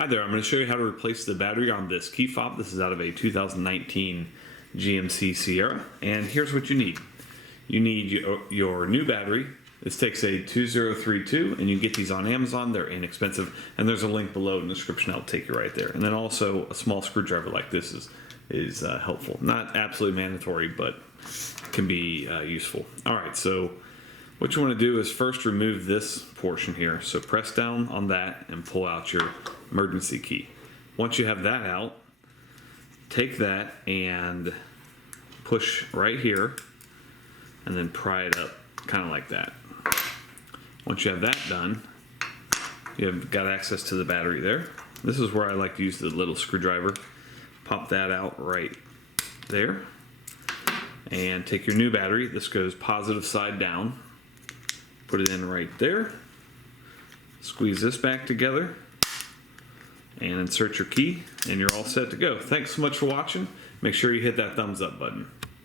Hi there, I'm going to show you how to replace the battery on this key fob. This is out of a 2019 GMC Sierra, and here's what you need. You need your new battery. This takes a 2032, and you can get these on Amazon. They're inexpensive, and there's a link below in the description that'll take you right there. And then also a small screwdriver like this is helpful. Not absolutely mandatory, but can be useful. All right, so what you want to do is first remove this portion here. So press down on that and pull out your emergency key. Once you have that out, take that and push right here and then pry it up kind of like that. Once you have that done, you've got access to the battery there. This is where I like to use the little screwdriver. Pop that out right there and take your new battery. This goes positive side down. Put it in right there. Squeeze this back together and insert your key, and you're all set to go. Thanks so much for watching. Make sure you hit that thumbs up button.